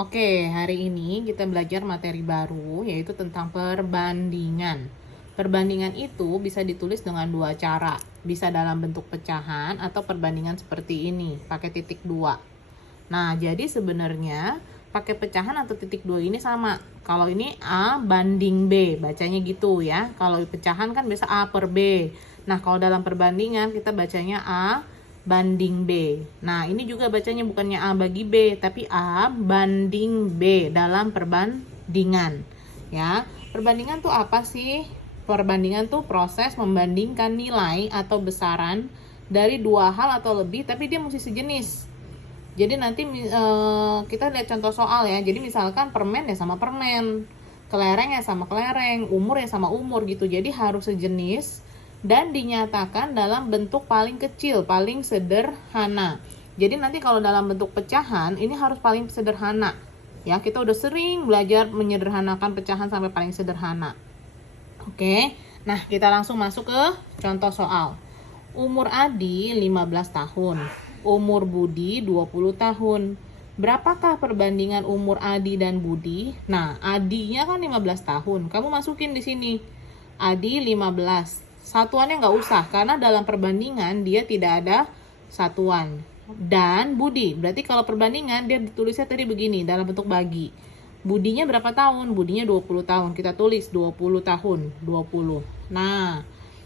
Oke, hari ini kita belajar materi baru yaitu tentang perbandingan. Perbandingan itu bisa ditulis dengan dua cara, bisa dalam bentuk pecahan atau perbandingan seperti ini, pakai titik dua. Nah, jadi sebenarnya pakai pecahan atau titik dua ini sama. Kalau ini A banding B, bacanya gitu ya. Kalau pecahan kan biasa A per B. Nah, kalau dalam perbandingan kita bacanya A banding B. Nah, ini juga bacanya bukannya A bagi B, tapi A banding B dalam perbandingan. Ya, perbandingan tuh apa sih? Perbandingan tuh proses membandingkan nilai atau besaran dari dua hal atau lebih, tapi dia mesti sejenis. Jadi nanti kita lihat contoh soal ya. Jadi misalkan permen ya sama permen, kelereng ya sama kelereng, umur ya sama umur gitu. Jadi harus sejenis dan dinyatakan dalam bentuk paling kecil, paling sederhana. Jadi nanti kalau dalam bentuk pecahan ini harus paling sederhana. Ya, kita udah sering belajar menyederhanakan pecahan sampai paling sederhana. Oke. Nah, kita langsung masuk ke contoh soal. Umur Adi 15 tahun, umur Budi 20 tahun. Berapakah perbandingan umur Adi dan Budi? Nah, Adinya kan 15 tahun. Kamu masukin di sini. Adi 15. Satuannya nggak usah, karena dalam perbandingan dia tidak ada satuan. Dan Budi, berarti kalau perbandingan dia ditulisnya tadi begini, dalam bentuk bagi. Budinya berapa tahun? Budinya 20 tahun. Kita tulis 20 tahun, 20. Nah,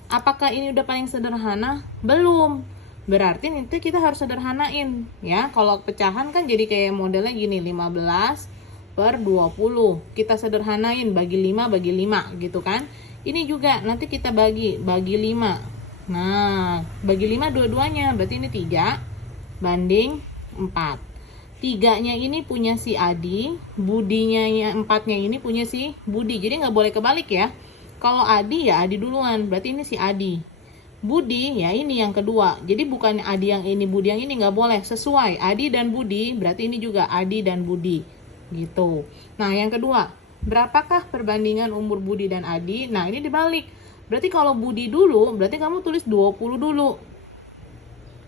apakah ini udah paling sederhana? Belum. Berarti nanti kita harus sederhanain. Ya, kalau pecahan kan jadi kayak modelnya gini, 15 per 20. Kita sederhanain, bagi 5 bagi 5 gitu kan. Ini juga nanti kita bagi 5. Nah, bagi 5 dua-duanya, berarti ini 3 banding 4. 3-nya ini punya si Adi, Budinya 4-nya ini punya si Budi. Jadi nggak boleh kebalik ya. Kalau Adi ya Adi duluan, berarti ini si Adi. Budi ya ini yang kedua. Jadi bukan Adi yang ini, Budi yang ini, nggak boleh. Sesuai Adi dan Budi, berarti ini juga Adi dan Budi. Gitu. Nah, yang kedua, berapakah perbandingan umur Budi dan Adi? Nah, ini dibalik. Berarti kalau Budi dulu, berarti kamu tulis 20 dulu.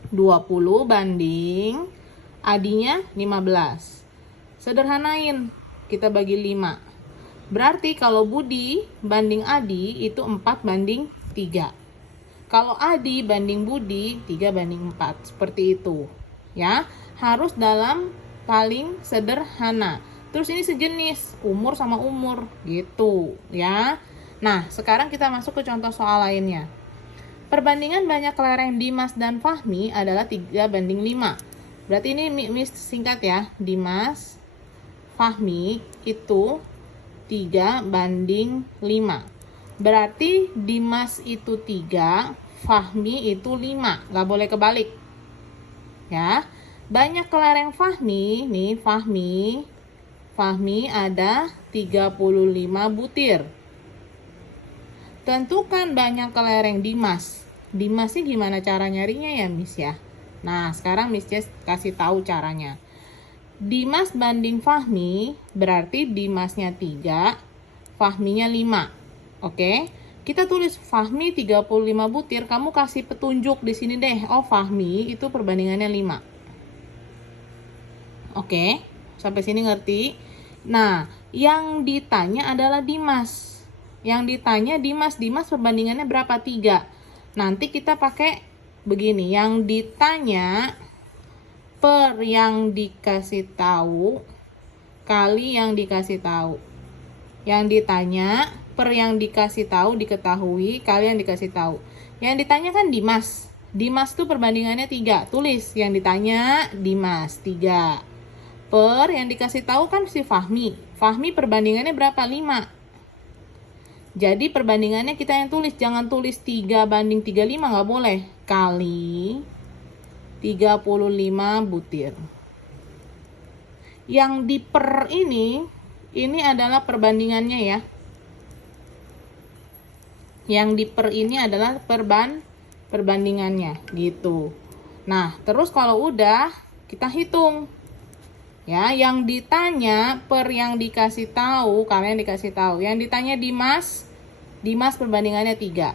20 banding Adinya 15. Sederhanain, kita bagi 5. Berarti kalau Budi banding Adi itu 4 banding 3. Kalau Adi banding Budi 3 banding 4. Seperti itu. Ya, harus dalam paling sederhana. Terus ini sejenis, umur sama umur gitu, ya. Nah, sekarang kita masuk ke contoh soal lainnya. Perbandingan banyak kelereng Dimas dan Fahmi adalah 3 banding 5. Berarti ini Miss singkat ya. Dimas, Fahmi itu 3 banding 5. Berarti Dimas itu 3, Fahmi itu 5. Gak boleh kebalik. Ya. Banyak kelereng Fahmi, nih Fahmi ada 35 butir. Tentukan banyak kelereng Dimas. Dimas sih gimana cara nyarinya ya, Miss ya? Nah, sekarang Miss Jess kasih tahu caranya. Dimas banding Fahmi, berarti Dimasnya 3, Fahminya 5. Oke? Kita tulis Fahmi 35 butir, kamu kasih petunjuk di sini deh. Oh, Fahmi itu perbandingannya 5. Oke? Sampai sini ngerti? Nah, yang ditanya adalah Dimas. Yang ditanya Dimas perbandingannya berapa? 3. Nanti kita pakai begini, yang ditanya per yang dikasih tahu kali yang dikasih tahu. Yang ditanya per yang dikasih tahu diketahui kali yang dikasih tahu. Yang ditanya kan Dimas. Dimas tuh perbandingannya 3. Tulis yang ditanya Dimas 3. Per yang dikasih tahu kan si Fahmi. Fahmi perbandingannya berapa? 5. Jadi perbandingannya kita yang tulis, jangan tulis 3 banding 35, nggak boleh. Kali 35 butir. Yang di per ini adalah perbandingannya ya. Yang di per ini adalah perbandingannya gitu. Nah, terus kalau udah kita hitung. Ya, yang ditanya per yang dikasih tahu, kalian dikasih tahu. Yang ditanya Dimas perbandingannya 3.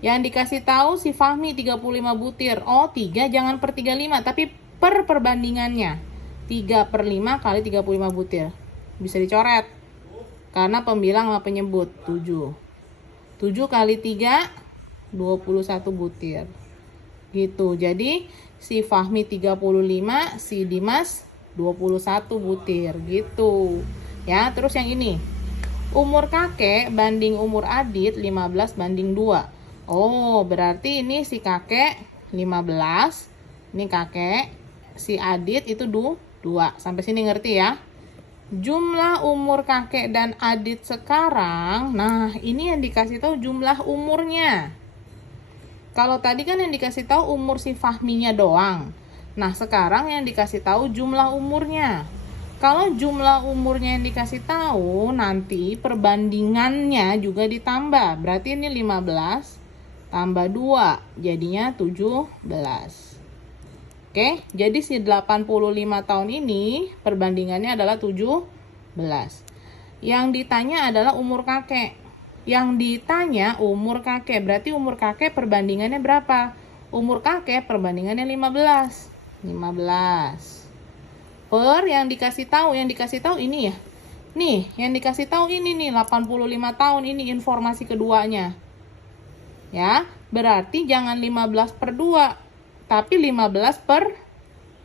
Yang dikasih tahu si Fahmi 35 butir. Oh, 3 jangan per 35, tapi per perbandingannya. 3/5 kali 35 butir. Bisa dicoret. Karena pembilang sama penyebut 7. 7 kali 3 21 butir. Gitu. Jadi si Fahmi 35, si Dimas 21 butir gitu. Ya, terus yang ini. Umur kakek banding umur Adit 15 banding 2. Oh, berarti ini si kakek 15, ini kakek, si Adit itu 2. Sampai sini ngerti ya? Jumlah umur kakek dan Adit sekarang, nah ini yang dikasih tahu jumlah umurnya. Kalau tadi kan yang dikasih tahu umur si Fahminya doang. Nah, sekarang yang dikasih tahu jumlah umurnya. Kalau jumlah umurnya yang dikasih tahu, nanti perbandingannya juga ditambah. Berarti ini 15 tambah 2, jadinya 17. Oke, jadi si 85 tahun ini perbandingannya adalah 17. Yang ditanya adalah umur kakek. Yang ditanya umur kakek, berarti umur kakek perbandingannya berapa? Umur kakek perbandingannya 15. 15. Per yang dikasih tahu ini ya. Nih, yang dikasih tahu ini nih 85 tahun ini informasi keduanya. Ya, berarti jangan 15/2. Tapi 15 per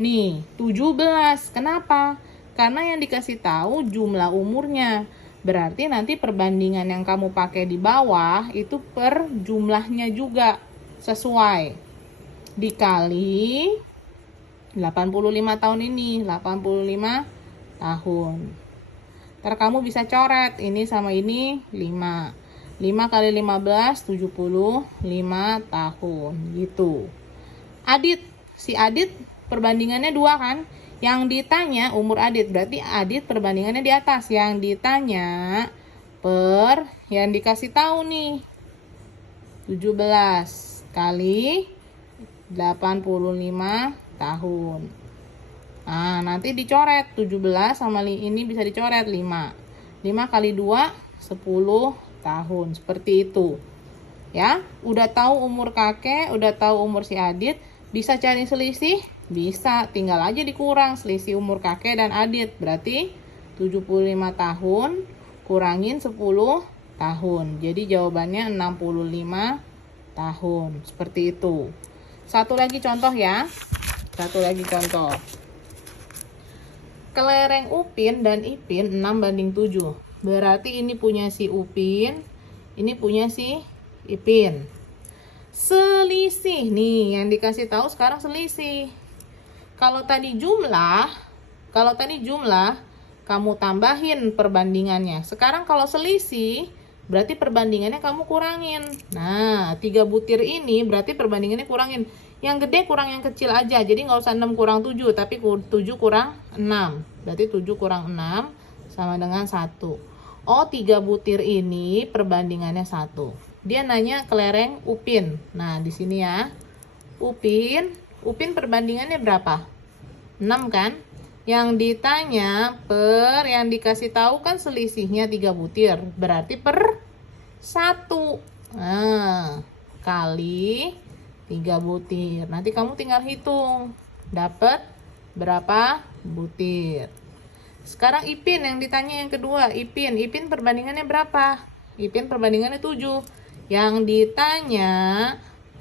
nih 17. Kenapa? Karena yang dikasih tahu jumlah umurnya. Berarti nanti perbandingan yang kamu pakai di bawah itu per jumlahnya juga sesuai. Dikali 85 tahun ini, 85 tahun. Ntar kamu bisa coret ini sama ini 5. 5 kali 15 75 tahun gitu. Adit, si Adit perbandingannya 2 kan? Yang ditanya umur Adit, berarti Adit perbandingannya di atas. Yang ditanya per yang dikasih tahu nih 17 kali 85 tahun. Nah, nanti dicoret 17 sama ini bisa dicoret 5. 5 kali 2 10 tahun. Seperti itu. Ya, udah tahu umur kakek, udah tahu umur si Adit. Bisa cari selisih? Bisa, tinggal aja dikurang selisih umur kakek dan Adit. Berarti 75 tahun kurangin 10 tahun. Jadi jawabannya 65 tahun. Seperti itu. Satu lagi contoh ya. Satu lagi contoh. Kelereng Upin dan Ipin 6/7. Berarti ini punya si Upin, ini punya si Ipin. Selisih nih yang dikasih tahu sekarang selisih. Kalau tadi jumlah kamu tambahin perbandingannya. Sekarang kalau selisih berarti perbandingannya kamu kurangin. Nah, 3 butir ini berarti perbandingannya kurangin. Yang gede kurang yang kecil aja. Jadi nggak usah 6 kurang 7, tapi 7 kurang 6. Berarti 7 kurang 6 sama dengan 1. Oh, 3 butir ini perbandingannya 1. Dia nanya kelereng Upin. Nah, di sini ya. Upin perbandingannya berapa? 6 kan? Yang ditanya per yang dikasih tahu kan selisihnya 3 butir. Berarti per 1. Nah, kali 3 butir. Nanti kamu tinggal hitung. Dapat berapa butir. Sekarang Ipin yang ditanya yang kedua. Ipin perbandingannya berapa? Ipin perbandingannya 7. Yang ditanya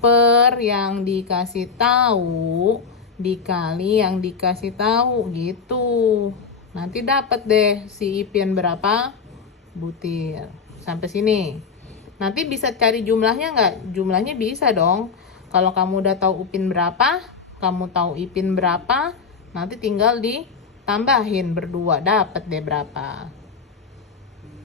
per yang dikasih tahu dikali yang dikasih tahu gitu. Nanti dapat deh si Ipin berapa butir. Sampai sini. Nanti bisa cari jumlahnya nggak? Jumlahnya bisa dong. Kalau kamu udah tahu Upin berapa, kamu tahu Ipin berapa, nanti tinggal ditambahin berdua, dapat deh berapa.